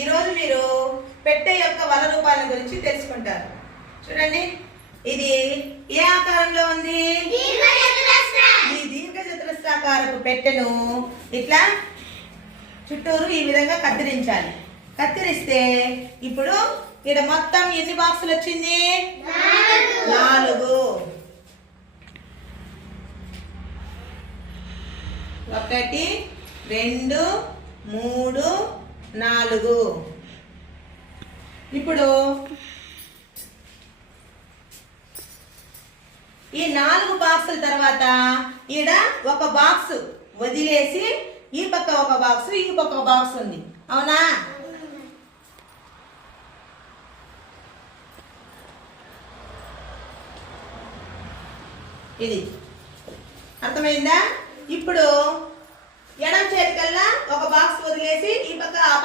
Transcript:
ఈరోజు మీరు పెట్టె యొక్క వల రూపాల గురించి తెలుసుకుంటారు. చూడండి, ఇది ఏ ఆకారంలో ఉంది? ఈ దీర్ఘ చతురస్రాకారపు పెట్టెను ఇట్లా చుట్టూరు ఈ విధంగా కత్తిరించాలి. కత్తిరిస్తే ఇప్పుడు ఇక్కడ మొత్తం ఎన్ని బాక్సులు వచ్చింది? 4. 1 2 3 4. ఇప్పుడు ఈ 4 బాక్సుల తర్వాత ఈడ ఒక బాక్స్ వదిలేసి ఈ పక్క ఒక బాక్స్ ఈ పక్క ఒక బాక్స్ ఉంది, అవునా? ఇది అర్థమైందా? ఇప్పుడు ఎడమ చేతికల్లా ఒక బాక్స్ వదిలేసి ఈ పక్క